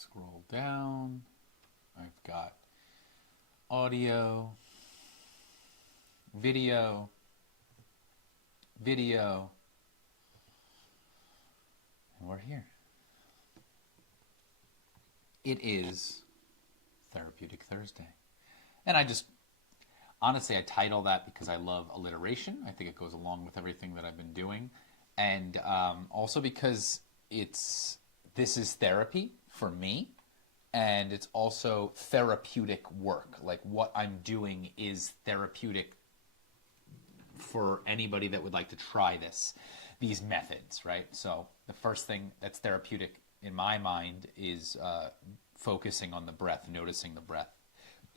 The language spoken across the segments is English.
Scroll down. I've got audio, video, and we're here. It is Therapeutic Thursday. And honestly, I title that because I love alliteration. I think it goes along with everything that I've been doing. And also because this is therapy for me. And it's also therapeutic work. Like what I'm doing is therapeutic for anybody that would like to try these methods, right? So the first thing that's therapeutic in my mind is focusing on the breath, noticing the breath.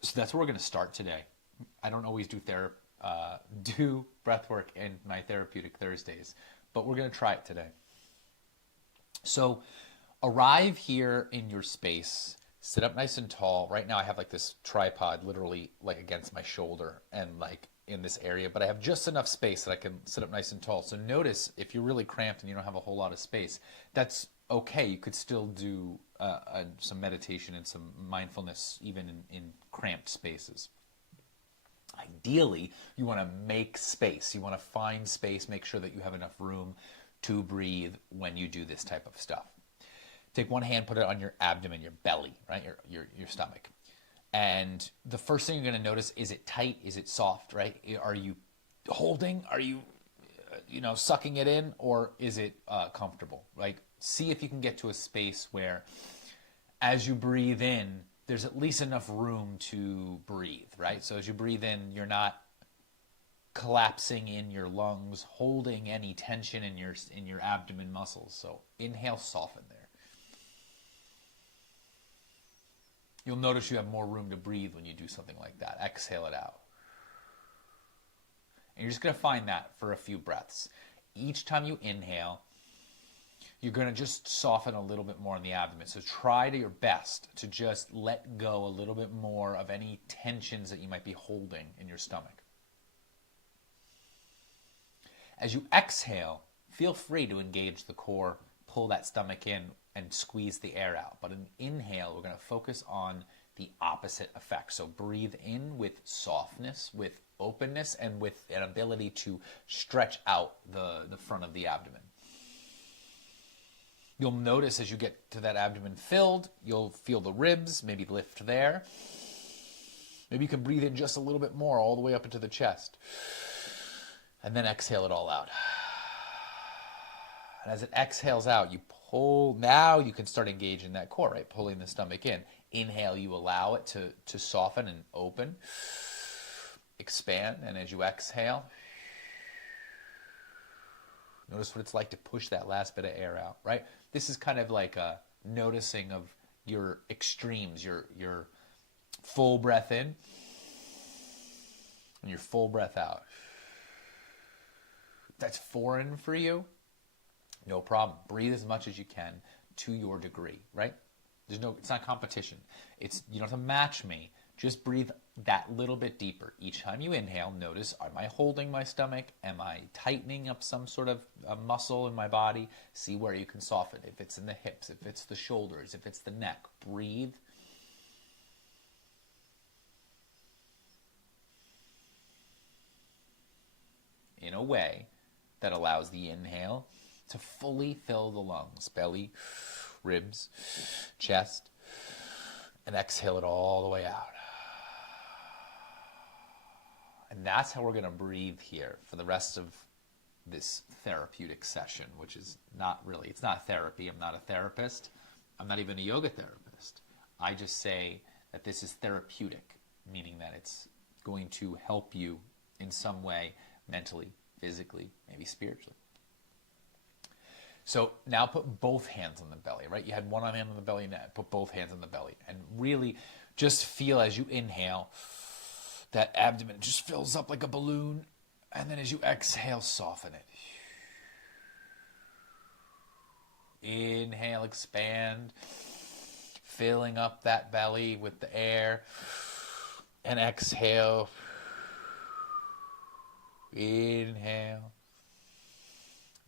So that's where we're going to start today. I don't always do breathwork in my Therapeutic Thursdays, but we're going to try it today. So arrive here in your space. Sit up nice and tall. Right now I have like this tripod literally like against my shoulder and like in this area, but I have just enough space that I can sit up nice and tall. So notice if you're really cramped and you don't have a whole lot of space, that's okay. You could still do some meditation and some mindfulness even in cramped spaces. Ideally, you want to make space. You want to find space, make sure that you have enough room to breathe when you do this type of stuff. Take one hand, put it on your abdomen, your belly, right? Your stomach. And the first thing you're going to notice, is it tight? Is it soft, right? Are you holding? Are you, sucking it in? Or is it comfortable? Like, see if you can get to a space where as you breathe in, there's at least enough room to breathe, right? So as you breathe in, you're not collapsing in your lungs, holding any tension in your abdomen muscles. So inhale, soften there. You'll notice you have more room to breathe when you do something like that. Exhale it out. And you're just going to find that for a few breaths. Each time you inhale, you're going to just soften a little bit more in the abdomen. So try to your best to just let go a little bit more of any tensions that you might be holding in your stomach. As you exhale, feel free to engage the core, pull that stomach in, and squeeze the air out. But in inhale, we're going to focus on the opposite effect. So breathe in with softness, with openness, and with an ability to stretch out the front of the abdomen. You'll notice as you get to that abdomen filled, you'll feel the ribs, maybe lift there. Maybe you can breathe in just a little bit more, all the way up into the chest. And then exhale it all out. And as it exhales out, you pull. Now you can start engaging that core, right? Pulling the stomach in. Inhale, you allow it to soften and open, expand. And as you exhale, notice what it's like to push that last bit of air out, right? This is kind of like a noticing of your extremes, your full breath in and your full breath out. If that's foreign for you, no problem. Breathe as much as you can to your degree, right? It's not competition. You don't have to match me. Just breathe that little bit deeper. Each time you inhale, notice, am I holding my stomach? Am I tightening up some sort of a muscle in my body? See where you can soften. If it's in the hips, if it's the shoulders, if it's the neck, breathe. In a way that allows the inhale to fully fill the lungs, belly, ribs, chest, and exhale it all the way out. And that's how we're going to breathe here for the rest of this therapeutic session, which is it's not therapy. I'm not a therapist. I'm not even a yoga therapist. I just say that this is therapeutic, meaning that it's going to help you in some way, mentally, physically, maybe spiritually. So now put both hands on the belly, right? You had one hand on the belly, now put both hands on the belly. And really just feel as you inhale, that abdomen just fills up like a balloon. And then as you exhale, soften it. Inhale, expand, filling up that belly with the air. And exhale. Inhale.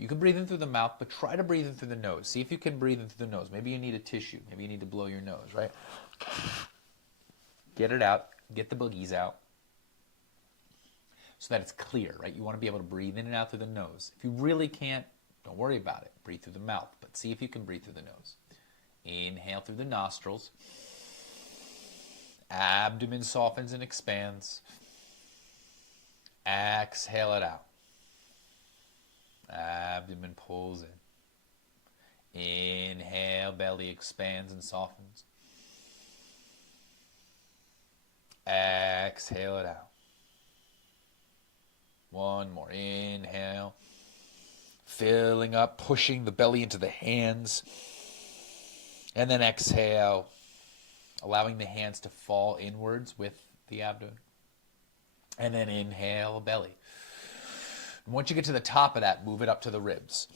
You can breathe in through the mouth, but try to breathe in through the nose. See if you can breathe in through the nose. Maybe you need a tissue. Maybe you need to blow your nose, right? Get it out. Get the boogies out so that it's clear, right? You want to be able to breathe in and out through the nose. If you really can't, don't worry about it. Breathe through the mouth, but see if you can breathe through the nose. Inhale through the nostrils. Abdomen softens and expands. Exhale it out. Abdomen pulls in. Inhale, belly expands and softens. Exhale it out. One more. Inhale. Filling up, pushing the belly into the hands. And then exhale, allowing the hands to fall inwards with the abdomen. And then inhale, belly. And once you get to the top of that, move it up to the ribs.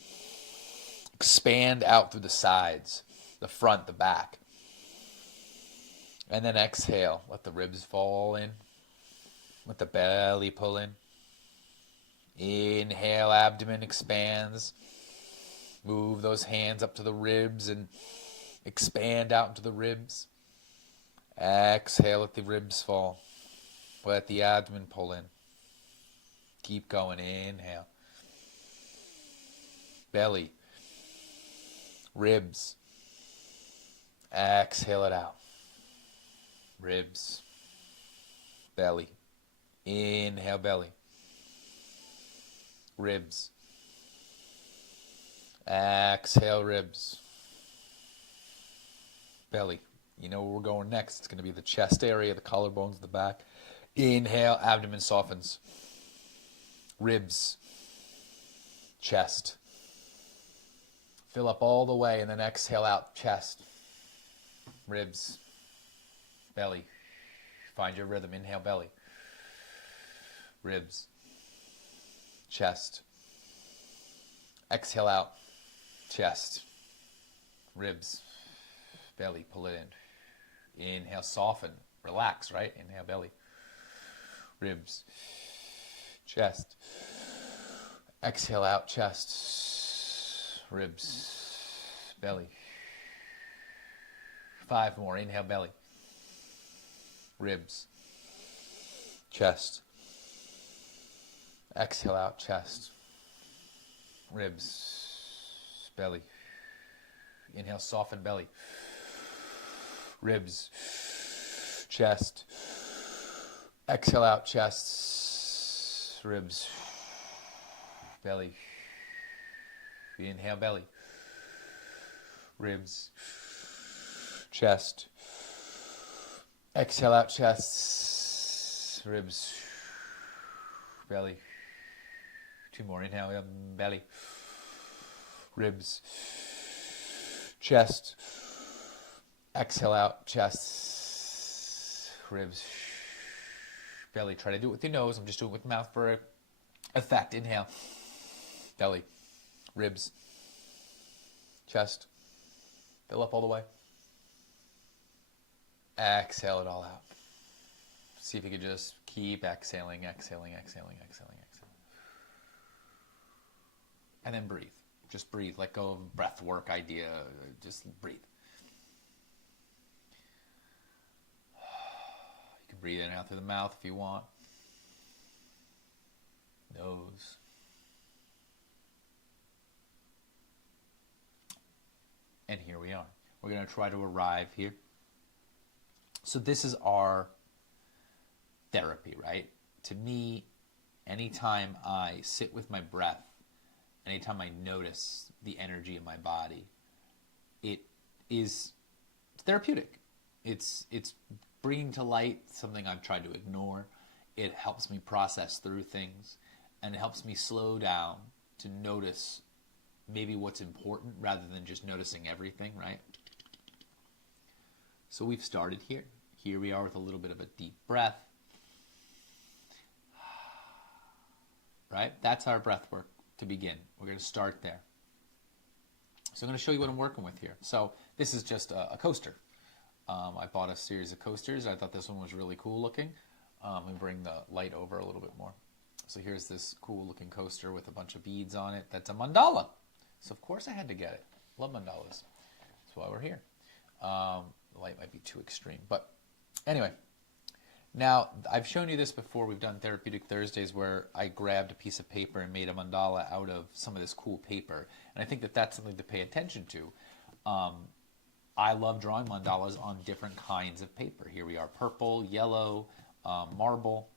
Expand out through the sides, the front, the back. And then exhale, let the ribs fall in. Let the belly pull in. Inhale, abdomen expands. Move those hands up to the ribs and expand out into the ribs. Exhale, let the ribs fall. Let the abdomen pull in. Keep going. Inhale. Belly. Ribs. Exhale it out. Ribs. Belly. Inhale, belly. Ribs. Exhale, ribs. Belly. You know where we're going next. It's going to be the chest area, the collarbones, the back. Inhale, abdomen softens. Ribs. Chest. Fill up all the way and then exhale out. Chest. Ribs. Belly. Find your rhythm. Inhale, belly. Ribs. Chest. Exhale out. Chest. Ribs. Belly. Pull it in. Inhale, soften. Relax, right? Inhale, belly. Ribs. Chest. Exhale out. Chest. Ribs. Belly. 5 more. Inhale, belly. Ribs. Chest. Exhale out, chest. Ribs. Belly. Inhale, soften belly. Ribs. Chest. Exhale out, chest. Ribs. Belly. Inhale, belly. Ribs. Chest. Exhale out, chest. Ribs. Belly. 2 more. Inhale, belly. Ribs. Chest. Exhale out, chest. Ribs. Belly. Try to do it with your nose. I'm just doing it with the mouth for effect. Inhale. Belly. Ribs. Chest. Fill up all the way. Exhale it all out. See if you could just keep exhaling, exhaling, exhaling, exhaling, exhaling. And then breathe. Just breathe. Let go of breath work idea. Just breathe. You can breathe in and out through the mouth if you want. Nose. And here we are. We're going to try to arrive here. So this is our therapy, right? To me, anytime I sit with my breath, anytime I notice the energy in my body, it is therapeutic. It's bringing to light something I've tried to ignore. It helps me process through things, and it helps me slow down to notice maybe what's important rather than just noticing everything, right? So we've started here. Here we are with a little bit of a deep breath. Right? That's our breath work to begin. We're going to start there. So I'm going to show you what I'm working with here. So this is just a coaster. I bought a series of coasters. I thought this one was really cool looking. Let me bring the light over a little bit more. So here's this cool looking coaster with a bunch of beads on it. That's a mandala. So of course I had to get it. Love mandalas. That's why we're here. The light might be too extreme. But anyway, now I've shown you this before. We've done Therapeutic Thursdays where I grabbed a piece of paper and made a mandala out of some of this cool paper. And I think that that's something to pay attention to. I love drawing mandalas on different kinds of paper. Here we are, purple, yellow, marble.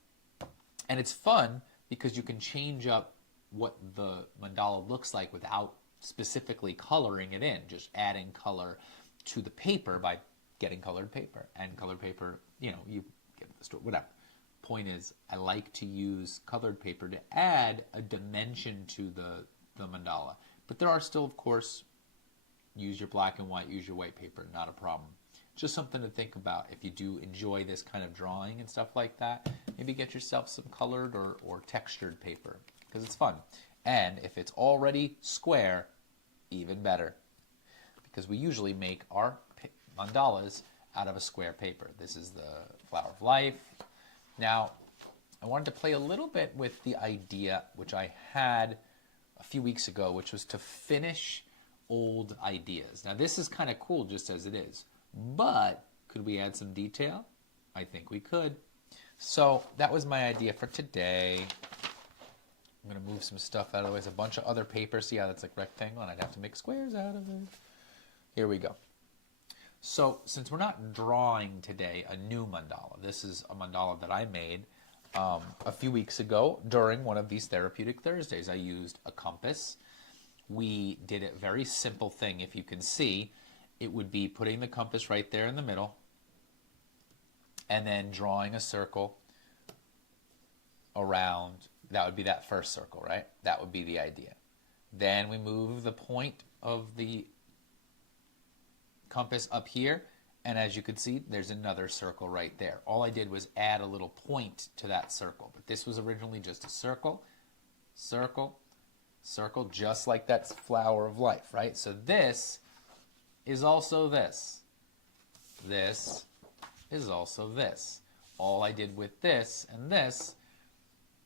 And it's fun because you can change up what the mandala looks like without specifically coloring it in, just adding color to the paper by getting colored paper. And colored paper, you get at the store, whatever. Point is, I like to use colored paper to add a dimension to the mandala. But there are still, of course, use your black and white, use your white paper, not a problem. Just something to think about if you do enjoy this kind of drawing and stuff like that. Maybe get yourself some colored or textured paper because it's fun. And if it's already square, even better. Because we usually make our mandalas out of a square paper. This is the Flower of Life. Now, I wanted to play a little bit with the idea, which I had a few weeks ago, which was to finish old ideas. Now, this is kind of cool just as it is. But could we add some detail? I think we could. So that was my idea for today. I'm going to move some stuff out of the way. There's a bunch of other paper. See how that's like rectangle? And I'd have to make squares out of it. Here we go. So since we're not drawing today a new mandala, this is a mandala that I made a few weeks ago during one of these Therapeutic Thursdays. I used a compass. We did a very simple thing. If you can see, it would be putting the compass right there in the middle and then drawing a circle around. That would be that first circle, right? That would be the idea. Then we move the point of the compass up here, and as you can see, there's another circle right there. All I did was add a little point to that circle, but this was originally just a circle, circle, circle, just like that Flower of Life, right? So this is also this. This is also this. All I did with this and this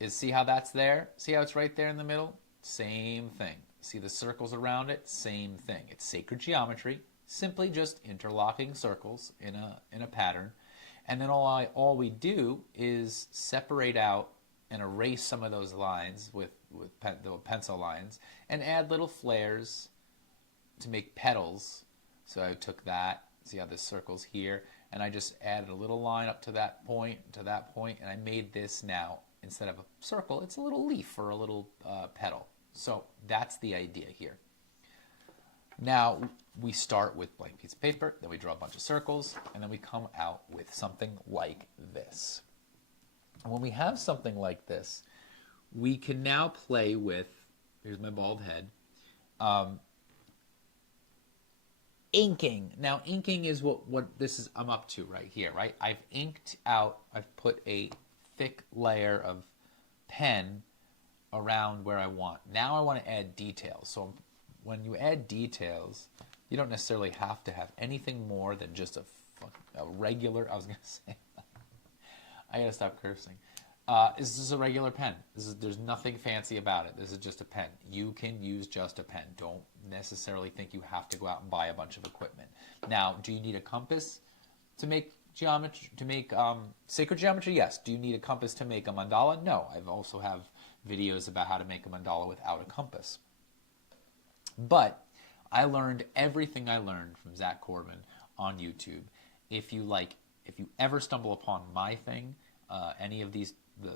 is see how that's there? See how it's right there in the middle? Same thing. See the circles around it? Same thing. It's sacred geometry, simply just interlocking circles in a pattern. And then all we do is separate out and erase some of those lines with the pencil lines and add little flares to make petals. So I took that, see how this circle's here, and I just added a little line up to that point, and I made this now, instead of a circle, it's a little leaf or a little petal. So that's the idea here. Now, we start with blank piece of paper, then we draw a bunch of circles, and then we come out with something like this. And when we have something like this, we can now play with, here's my bald head, inking. Now, inking is what this is I'm up to right here, right? I've inked out, I've put a thick layer of pen around where I want. Now I want to add details. So when you add details, you don't necessarily have to have anything more than just a regular, I was going to say, I got to stop cursing. This is a regular pen. There's nothing fancy about it. This is just a pen. You can use just a pen. Don't necessarily think you have to go out and buy a bunch of equipment. Now, do you need a compass to make geometry, to make sacred geometry? Yes. Do you need a compass to make a mandala? No. I also have videos about how to make a mandala without a compass. But I learned everything I learned from Zach Corbin on YouTube. If you ever stumble upon my thing, any of the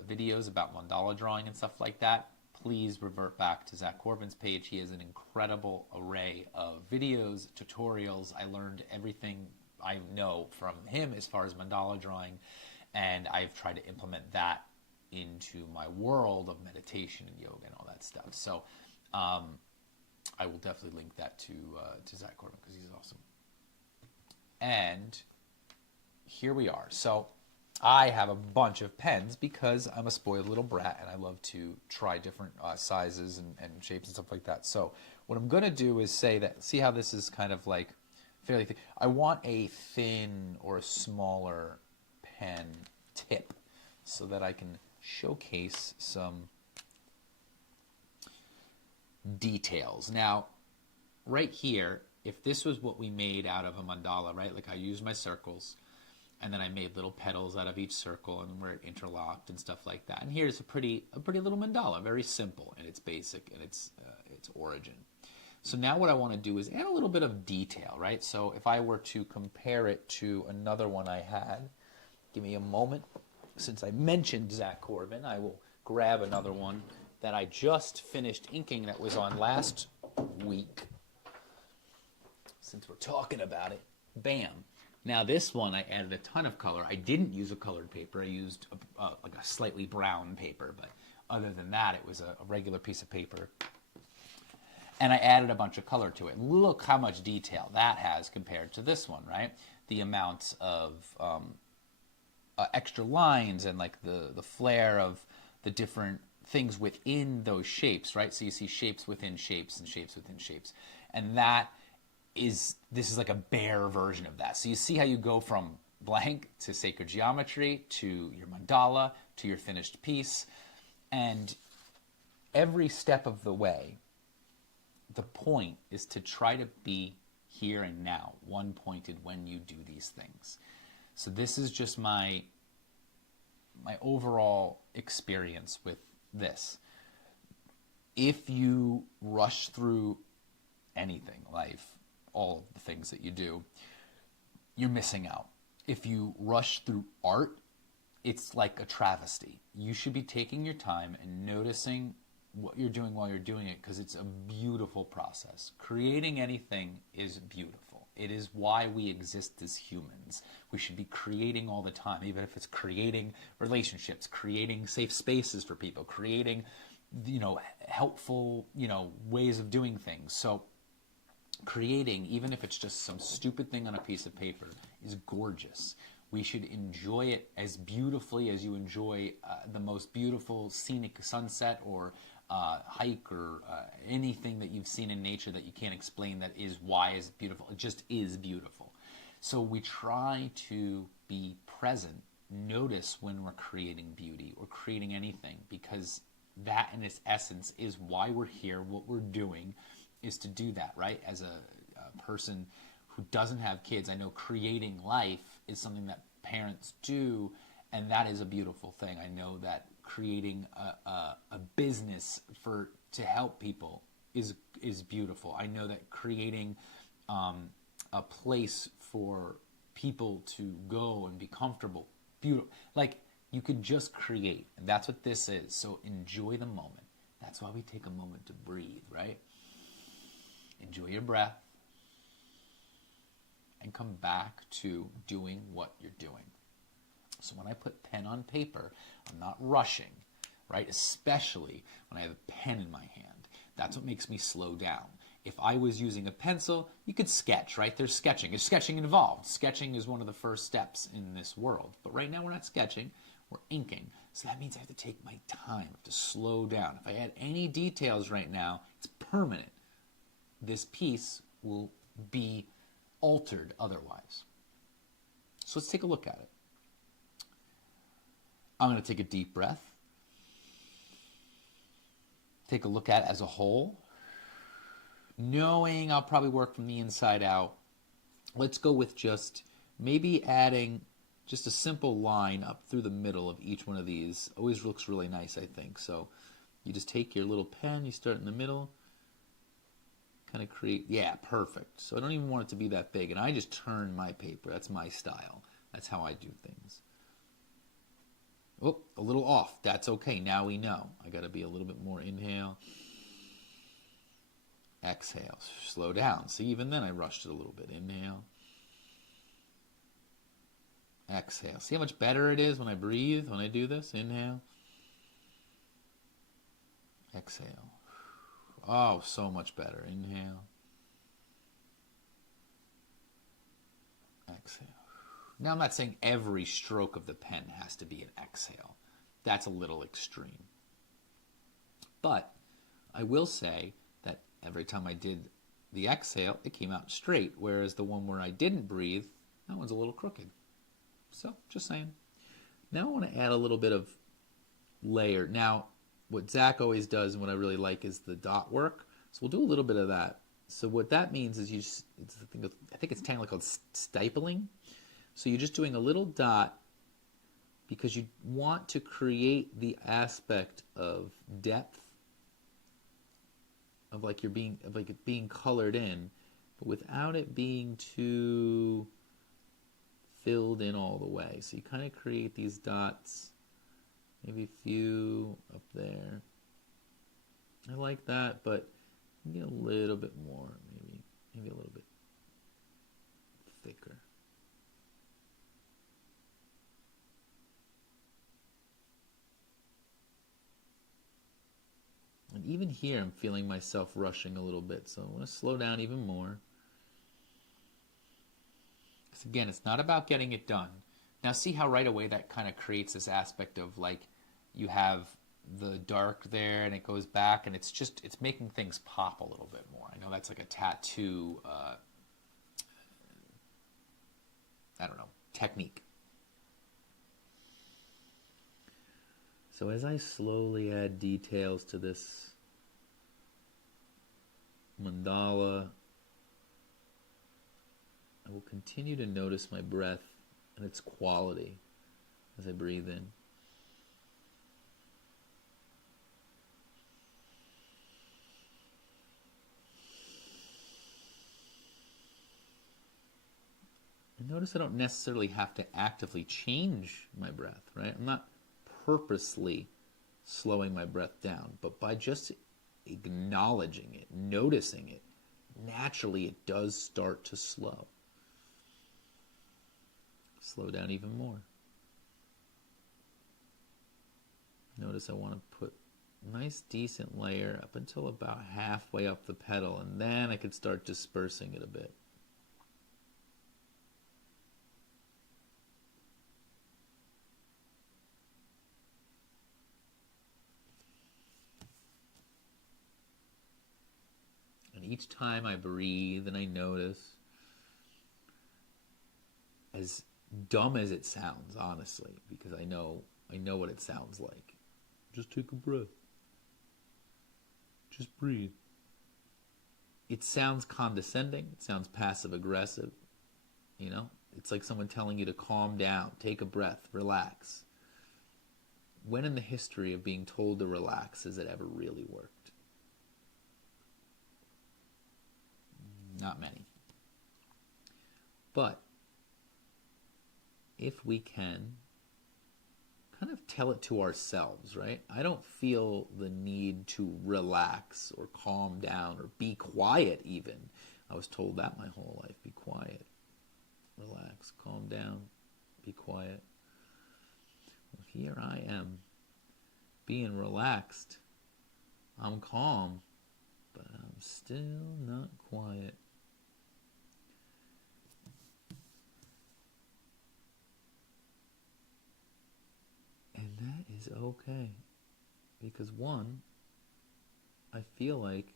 videos about mandala drawing and stuff like that, please revert back to Zach Corbin's page. He has an incredible array of videos, tutorials. I learned everything I know from him as far as mandala drawing, and I've tried to implement that into my world of meditation and yoga and all that stuff. So I will definitely link that to Zach Corbin because he's awesome. And here we are. So I have a bunch of pens because I'm a spoiled little brat and I love to try different sizes and shapes and stuff like that. So what I'm going to do is say that, see how this is kind of like fairly thick. I want a thin or a smaller pen tip so that I can showcase some details. Now, right here, if this was what we made out of a mandala, right? Like I used my circles, and then I made little petals out of each circle, and where it interlocked and stuff like that. And here's a pretty little mandala, very simple in its basic and its origin. So now what I want to do is add a little bit of detail, right? So if I were to compare it to another one I had, give me a moment. Since I mentioned Zach Corbin, I will grab another one that I just finished inking that was on last week. Since we're talking about it, bam. Now this one I added a ton of color. I didn't use a colored paper. I used like a slightly brown paper, but other than that, it was a regular piece of paper. And I added a bunch of color to it. Look how much detail that has compared to this one, right? The amounts of extra lines and like the flare of the different things within those shapes, right? So you see shapes within shapes and shapes within shapes. And this is like a bare version of that. So you see how you go from blank to sacred geometry to your mandala to your finished piece. And every step of the way, the point is to try to be here and now, one-pointed when you do these things. So this is just my overall experience with this. If you rush through anything, life, all of the things that you do, you're missing out. If you rush through art, it's like a travesty. You should be taking your time and noticing what you're doing while you're doing it, because it's a beautiful process. Creating anything is beautiful. It is why we exist as humans. We should be creating all the time, even if it's creating relationships, creating safe spaces for people, creating, helpful, ways of doing things. So creating, even if it's just some stupid thing on a piece of paper, is gorgeous. We should enjoy it as beautifully as you enjoy the most beautiful scenic sunset or hike or anything that you've seen in nature that you can't explain that is why is beautiful. It just is beautiful. So we try to be present, notice when we're creating beauty or creating anything, because that in its essence is why we're here. What we're doing is to do that, right? As a person who doesn't have kids, I know creating life is something that parents do, and that is a beautiful thing. I know that creating a business to help people is beautiful. I know that creating a place for people to go and be comfortable, beautiful. Like, you could just create, and that's what this is. So enjoy the moment. That's why we take a moment to breathe, right? Enjoy your breath and come back to doing what you're doing. So when I put pen on paper, I'm not rushing, right? Especially when I have a pen in my hand. That's what makes me slow down. If I was using a pencil, you could sketch, right? There's sketching. Is sketching involved? Sketching is one of the first steps in this world. But right now we're not sketching, we're inking. So that means I have to take my time, I have to slow down. If I add any details right now, it's permanent. This piece will be altered otherwise. So let's take a look at it. I'm going to take a deep breath. Take a look at it as a whole. Knowing I'll probably work from the inside out. Let's go with just maybe adding just a simple line up through the middle of each one of these. Always looks really nice, I think. So you just take your little pen, you start in the middle, kind of create, yeah, perfect. So I don't even want it to be that big. And I just turn my paper. That's my style. That's how I do things. Oh, a little off. That's okay. Now we know. I got to be a little bit more inhale. Exhale. Slow down. See, even then I rushed it a little bit. Inhale. Exhale. See how much better it is when I breathe, when I do this? Inhale. Exhale. Oh, so much better. Inhale. Exhale. Now, I'm not saying every stroke of the pen has to be an exhale. That's a little extreme. But I will say that every time I did the exhale, it came out straight, whereas the one where I didn't breathe, that one's a little crooked. So, just saying. Now I want to add a little bit of layer. Now, what Zach always does and what I really like is the dot work. So we'll do a little bit of that. So what that means is I think it's technically called stippling. So you're just doing a little dot because you want to create the aspect of depth of like it being colored in, but without it being too filled in all the way. So you kind of create these dots, maybe a few up there. I like that, but you get a little bit more, maybe a little bit thicker. And even here, I'm feeling myself rushing a little bit, so I'm going to slow down even more. Because again, it's not about getting it done. Now see how right away that kind of creates this aspect of like you have the dark there and it goes back and it's making things pop a little bit more. I know that's like a tattoo, I don't know, technique. So as I slowly add details to this mandala, I will continue to notice my breath and its quality as I breathe in. And notice I don't necessarily have to actively change my breath, right? I'm not purposely slowing my breath down, but by just acknowledging it, noticing it, naturally it does start to slow. Slow down even more. Notice I want to put a nice decent layer up until about halfway up the pedal, and then I could start dispersing it a bit. And each time I breathe and I notice, as dumb as it sounds, honestly, because I know what it sounds like. Just take a breath. Just breathe. It sounds condescending. It sounds passive aggressive. You know, it's like someone telling you to calm down, take a breath, relax. When in the history of being told to relax has it ever really worked? Not many. But if we can kind of tell it to ourselves, right? I don't feel the need to relax or calm down or be quiet even. I was told that my whole life. Be quiet. Relax. Calm down. Be quiet. Well, here I am being relaxed. I'm calm, but I'm still not quiet. And that is okay. Because one, I feel like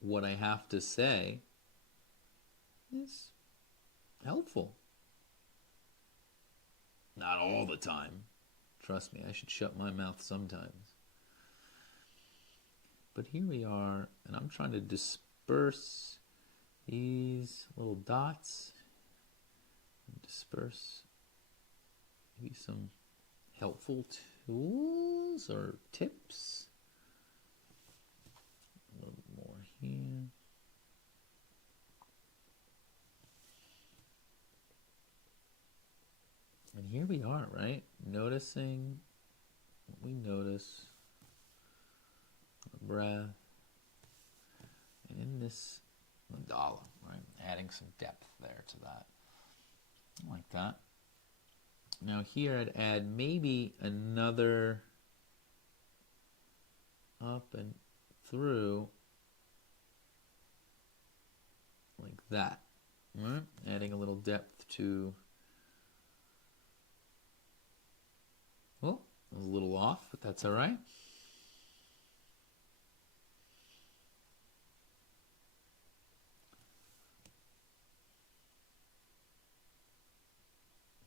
what I have to say is helpful. Not all the time. Trust me, I should shut my mouth sometimes. But here we are, and I'm trying to disperse these little dots. And disperse maybe some helpful tools or tips. A little bit more here. And here we are, right? Noticing what we notice. Our breath. And in this mandala, right? Adding some depth there to that. Like that. Now here I'd add maybe another up and through like that. Right? Adding a little depth to, well, I was a little off, but that's all right.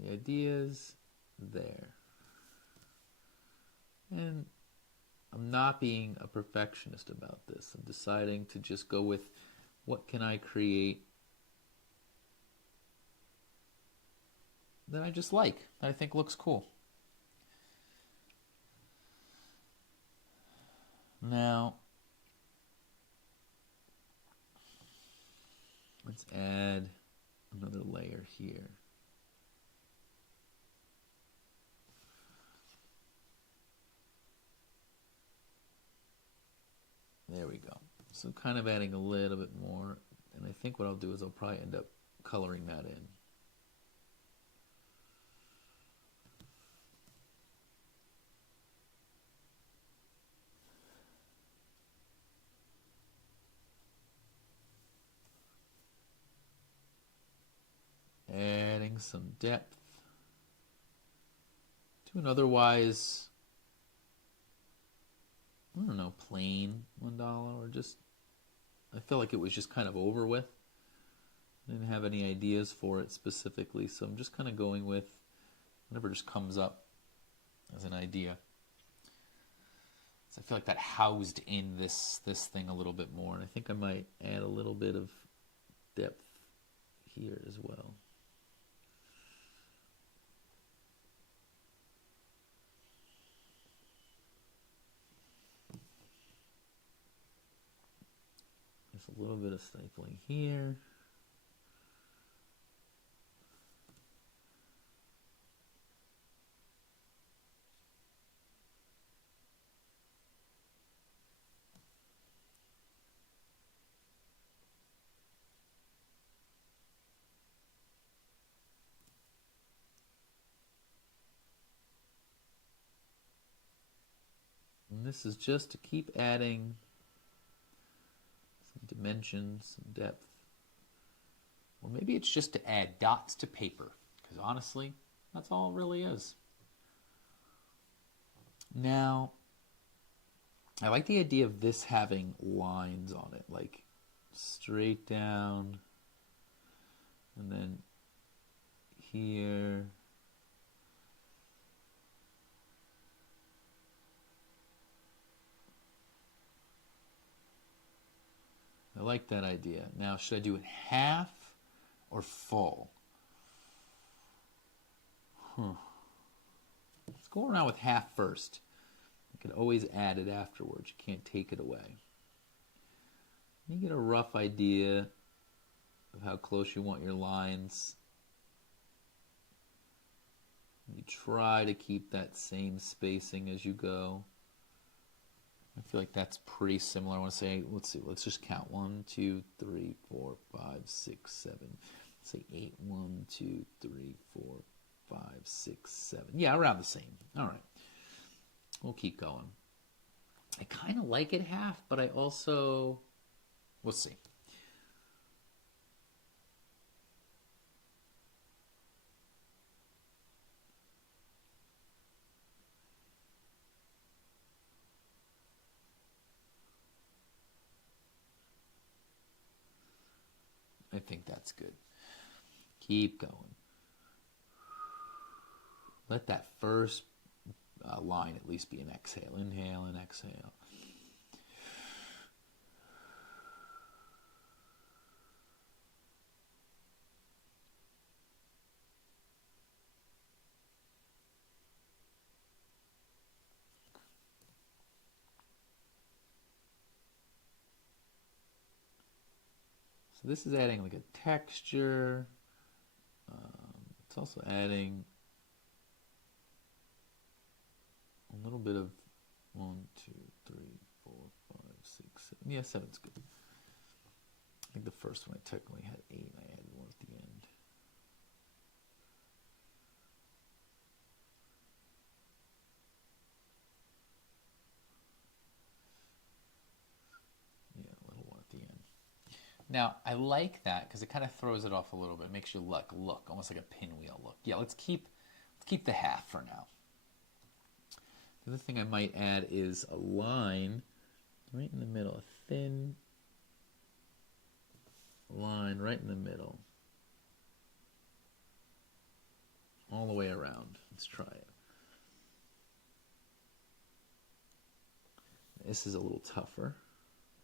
The idea's there. And I'm not being a perfectionist about this. I'm deciding to just go with what can I create that I just like, that I think looks cool. Now, let's add another layer here. There we go. So kind of adding a little bit more, and I think what I'll do is I'll probably end up coloring that in. Adding some depth to an otherwise, I don't know, plain mandala, or just, I felt like it was just kind of over with. I didn't have any ideas for it specifically, so I'm just kind of going with whatever just comes up as an idea. So I feel like that housed in this thing a little bit more, and I think I might add a little bit of depth here as well. Just a little bit of stipling here. And this is just to keep adding some dimension, some depth. Or maybe it's just to add dots to paper, because honestly, that's all it really is. Now, I like the idea of this having lines on it, like straight down, and then here. I like that idea. Now, should I do it half or full? Let's go around with half first. You can always add it afterwards. You can't take it away. You get a rough idea of how close you want your lines. You try to keep that same spacing as you go. I feel like that's pretty similar. I want to say, let's see, let's just count. 1, 2, 3, 4, 5, 6, 7. Let's say 8. 1, 2, 3, 4, 5, 6, 7. Yeah, around the same. All right. We'll keep going. I kind of like it half, but I also, we'll see. I think that's good. Keep going. Let that first line at least be an exhale. Inhale and exhale. So this is adding like a texture. It's also adding a little bit of 1, 2, 3, 4, 5, 6, 7. Yeah, 7's good. I think the first one I technically had 8. I added 1 at the end. Yeah, a little 1 at the end. Now, I like that because it kind of throws it off a little bit. It makes you look almost like a pinwheel look. Yeah, let's keep the half for now. The other thing I might add is a line right in the middle, a thin line right in the middle, all the way around. Let's try it. This is a little tougher.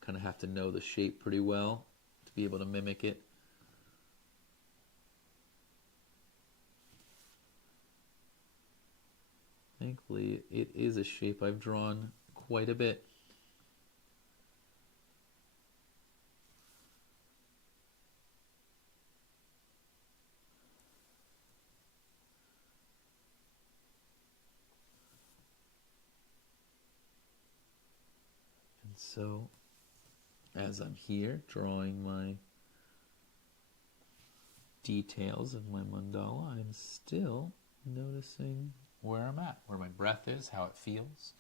Kind of have to know the shape pretty well to be able to mimic it. Thankfully, it is a shape I've drawn quite a bit. And so, as I'm here drawing my details of my mandala, I'm still noticing where I'm at, where my breath is, how it feels.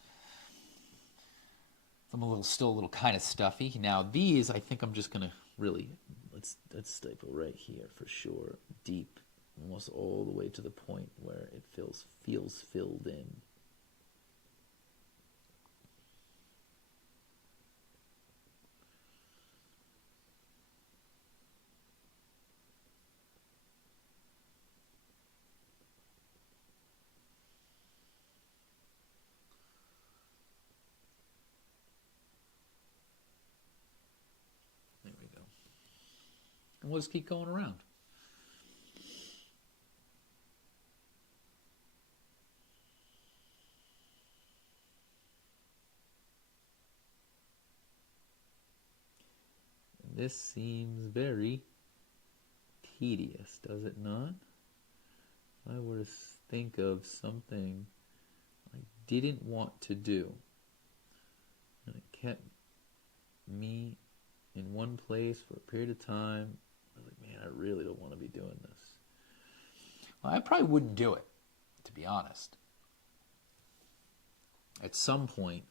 I'm still a little kind of stuffy. Now these, I think I'm just gonna really, let's staple right here for sure, deep, almost all the way to the point where it feels filled in. There we go. And we'll just keep going around. And this seems very tedious, does it not? If I were to think of something I didn't want to do, and it kept me in one place for a period of time, I was like, man, I really don't want to be doing this. Well, I probably wouldn't do it, to be honest. At some point,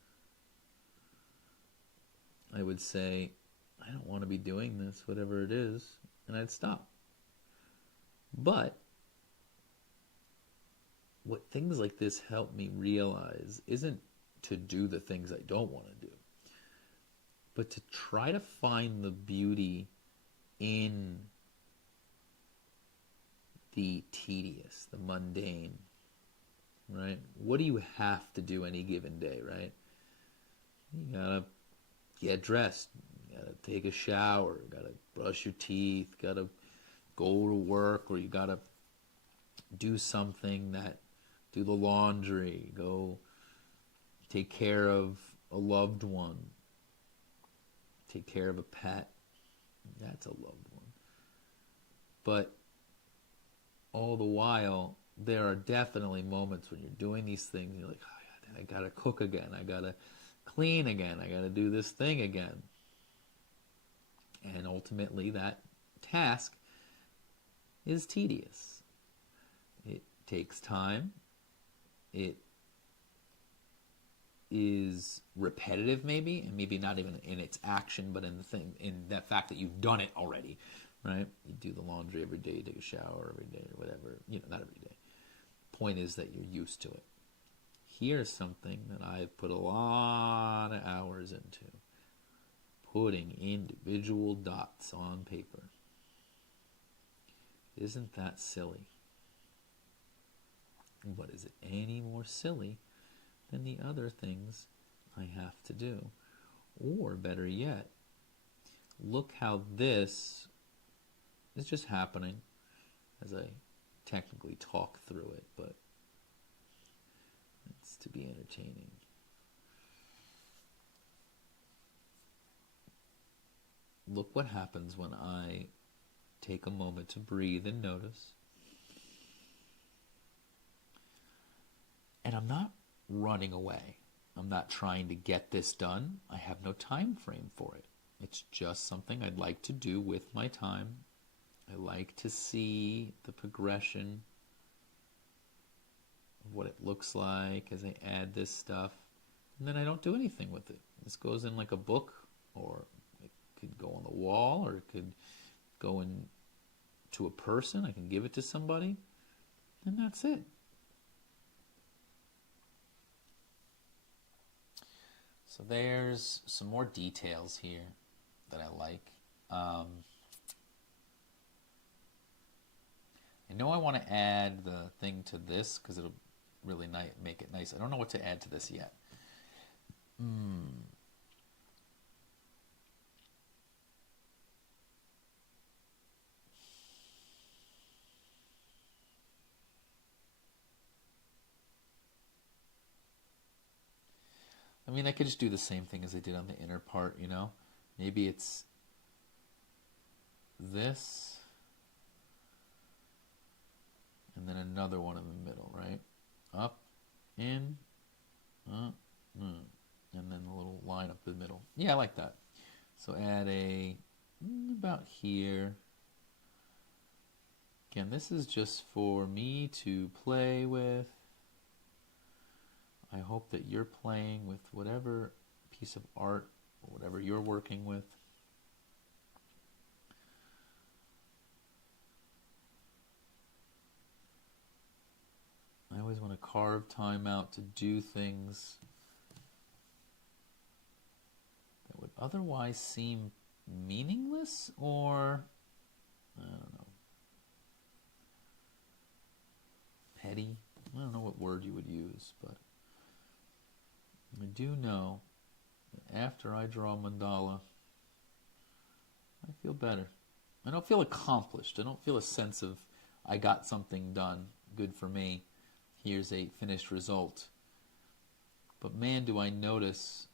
I would say, I don't want to be doing this, whatever it is, and I'd stop. But what things like this help me realize isn't to do the things I don't want to do, but to try to find the beauty in the tedious, the mundane, right? What do you have to do any given day, right? You gotta get dressed, you gotta take a shower, you gotta brush your teeth, you gotta go to work, or you gotta do something do the laundry, go take care of a loved one, take care of a pet. That's a loved one. But all the while, there are definitely moments when you're doing these things and you're like, oh, I gotta cook again, I gotta clean again, I gotta do this thing again. And ultimately that task is tedious. It takes time. It is repetitive maybe, and maybe not even in its action, but in that fact that you've done it already, right? You do the laundry every day, you take a shower every day, or whatever, not every day. Point is that you're used to it. Here's something that I've put a lot of hours into, putting individual dots on paper. Isn't that silly? But is it any more silly than the other things I have to do? Or better yet, look how this is just happening as I technically talk through it, but it's to be entertaining. Look what happens when I take a moment to breathe and notice. And I'm not running away. I'm not trying to get this done. I have no time frame for it. It's just something I'd like to do with my time. I like to see the progression of what it looks like as I add this stuff. And then I don't do anything with it. This goes in like a book, or it could go on the wall, or it could go in to a person. I can give it to somebody, and that's it. So there's some more details here that I like. I know I want to add the thing to this because it'll really make it nice. I don't know what to add to this yet. mean, I could just do the same thing as I did on the inner part, you know? Maybe it's this, and then another one in the middle, right? Up, in, and then a little line up the middle. Yeah, I like that. So add a, about here. Again, this is just for me to play with. I hope that you're playing with whatever piece of art or whatever you're working with. I always want to carve time out to do things that would otherwise seem meaningless, or, I don't know, petty. I don't know what word you would use, but I do know that after I draw a mandala, I feel better. I don't feel accomplished. I don't feel a sense of, I got something done, good for me, here's a finished result. But man, do I notice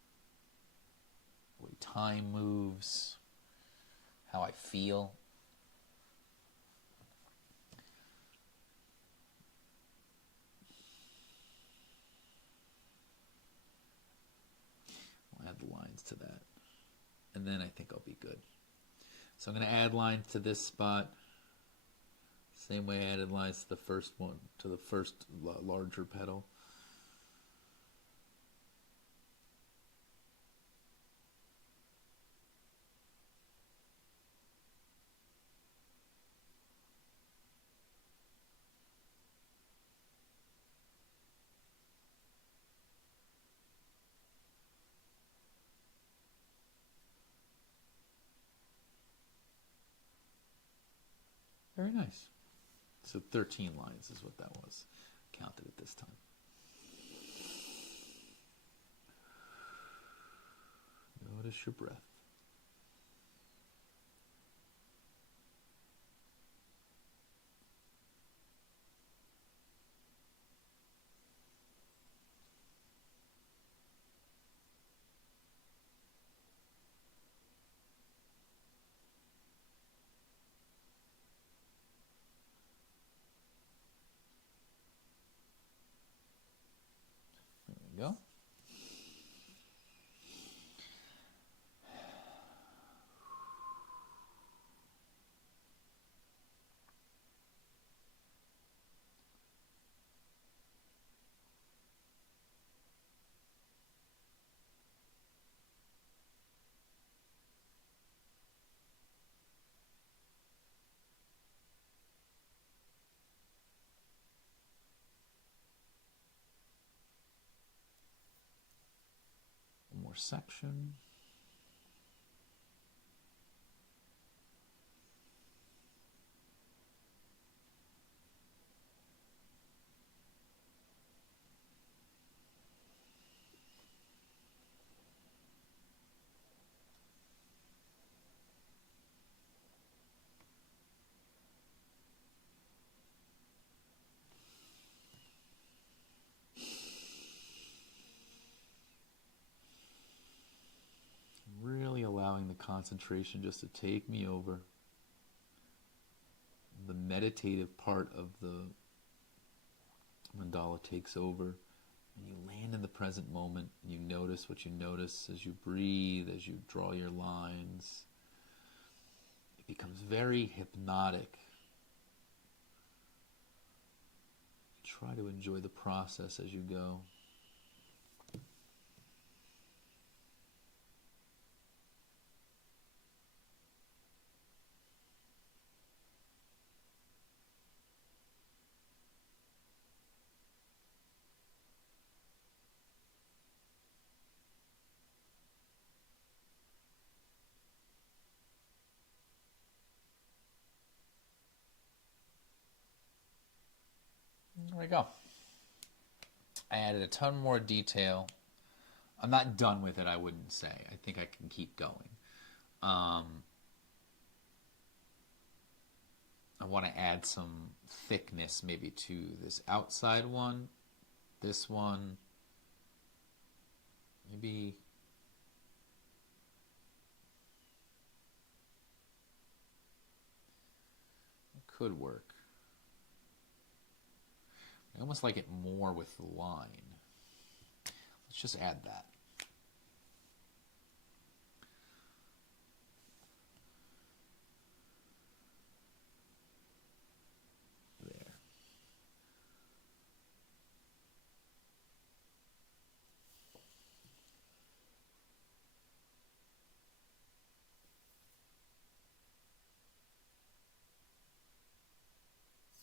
the way time moves, how I feel. I'll add the lines to that, and then I think I'll be good. So I'm going to add lines to this spot, same way I added lines to the first one, to the first larger petal. Very nice. So 13 lines is what that was, counted at this time. Notice your breath. There we go. One more section. Really allowing the concentration just to take me over. The meditative part of the mandala takes over. And you land in the present moment. You notice what you notice as you breathe, as you draw your lines. It becomes very hypnotic. Try to enjoy the process as you go. There we go. I added a ton more detail. I'm not done with it, I wouldn't say. I think I can keep going. I want to add some thickness maybe to this outside one, this one, Maybe it could work. I almost like it more with the line. Let's just add that. There.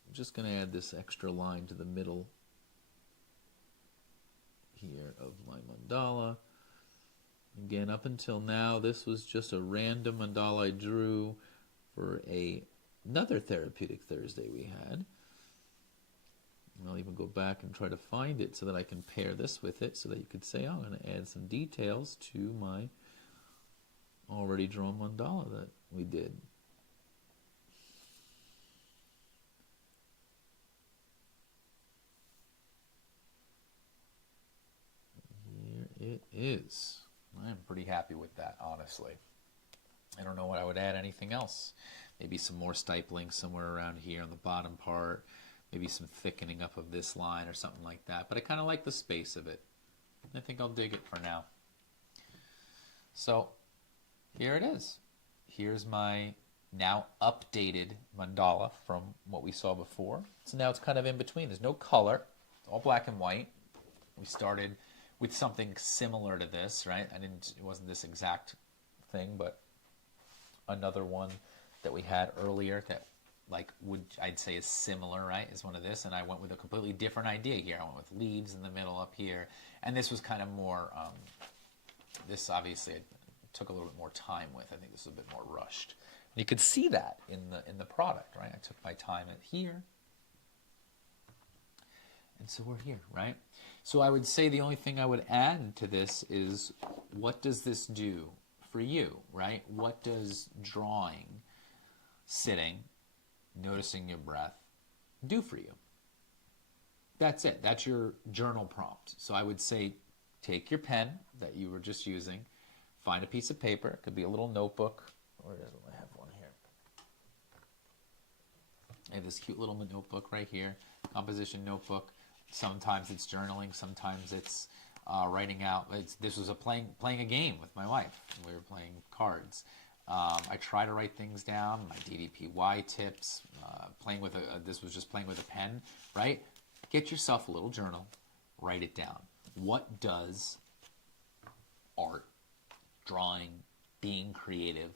I'm just going to add this extra line to the middle here of my mandala. Again, up until now, this was just a random mandala I drew for another Therapeutic Thursday we had. And I'll even go back and try to find it so that I can pair this with it so that you could say, oh, I'm going to add some details to my already drawn mandala that we did. Here it is. I'm pretty happy with that, honestly. I don't know what I would add anything else. Maybe some more stipling somewhere around here on the bottom part. Maybe some thickening up of this line or something like that. But I kind of like the space of it. I think I'll dig it for now. So here it is. Here's my now updated mandala from what we saw before. So now it's kind of in between. There's no color. It's all black and white. We started with something similar to this, right? It wasn't this exact thing, but another one that we had earlier that I'd say is similar, right? Is one of this, and I went with a completely different idea here. I went with leaves in the middle up here, and this was kind of more. This obviously I took a little bit more time with. I think this was a bit more rushed. And you could see that in the product, right? I took my time at here, and so we're here, right? So I would say the only thing I would add to this is, what does this do for you, right? What does drawing, sitting, noticing your breath do for you? That's it. That's your journal prompt. So I would say take your pen that you were just using, find a piece of paper. It could be a little notebook. Where is it? I have one here. I have this cute little notebook right here, composition notebook. Sometimes it's journaling. Sometimes it's writing out. This was playing a game with my wife. We were playing cards. I try to write things down, my DDPY tips, this was just playing with a pen, right? Get yourself a little journal, write it down. What does art, drawing, being creative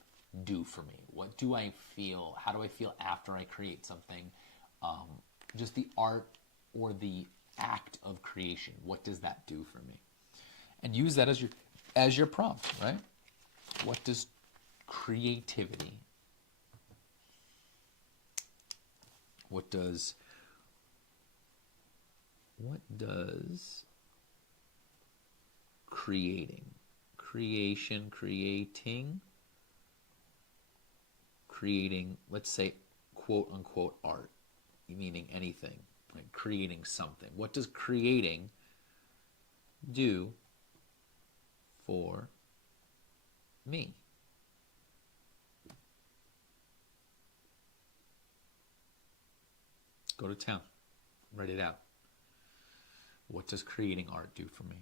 do for me? What do I feel? How do I feel after I create something? Just the art or the act of creation, what does that do for me? And use that as your prompt, right? What does creativity, what does creating, creating, let's say, quote unquote art, meaning anything, like creating something. What does creating do for me? Go to town. Write it out. What does creating art do for me?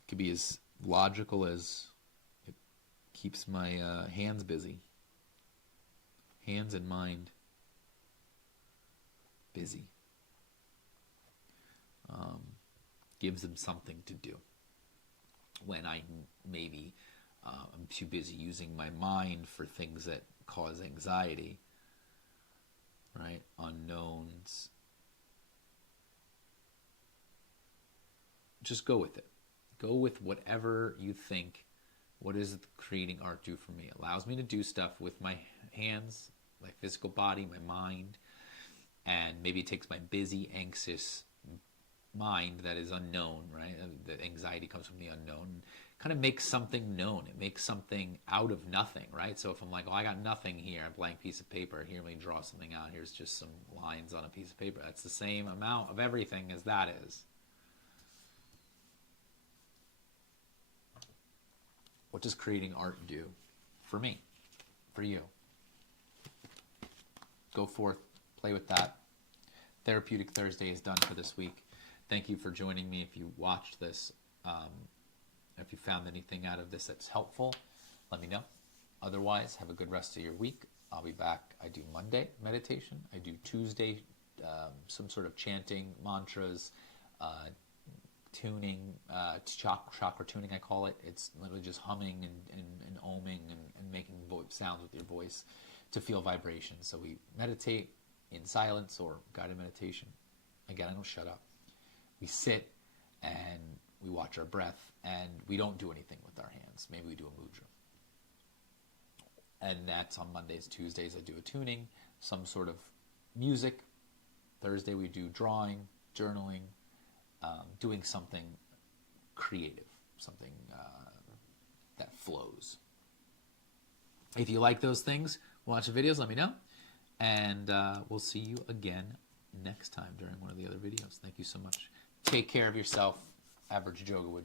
It could be as logical as it keeps my hands busy. Hands and mind busy. Gives them something to do. When I maybe I'm too busy using my mind for things that cause anxiety, right? Unknowns. Just go with it. Go with whatever you think. What does creating art do for me? It allows me to do stuff with my hands, my physical body, my mind, and maybe it takes my busy, anxious mind that is unknown, right? The anxiety comes from the unknown, kind of makes something known. It makes something out of nothing, right? So if I'm like, well, I got nothing here, a blank piece of paper, here, let me draw something out. Here's just some lines on a piece of paper. That's the same amount of everything as that is. What does creating art do for me, for you? Go forth, play with that. Therapeutic Thursday is done for this week. Thank you for joining me. If you watched this, if you found anything out of this that's helpful, let me know. Otherwise, have a good rest of your week. I'll be back. I do Monday meditation. I do Tuesday some sort of chanting, mantras, tuning, chakra tuning I call it. It's literally just humming and oming and making sounds with your voice to feel vibration. So we meditate in silence or guided meditation. Again, I don't shut up. We sit and we watch our breath, and we don't do anything with our hands. Maybe we do a mudra. And that's on Mondays. Tuesdays I do a tuning, some sort of music. Thursday we do drawing, journaling, doing something creative, something that flows. If you like those things, watch the videos, let me know. And we'll see you again next time during one of the other videos. Thank you so much. Take care of yourself. Average Yoga with Joe.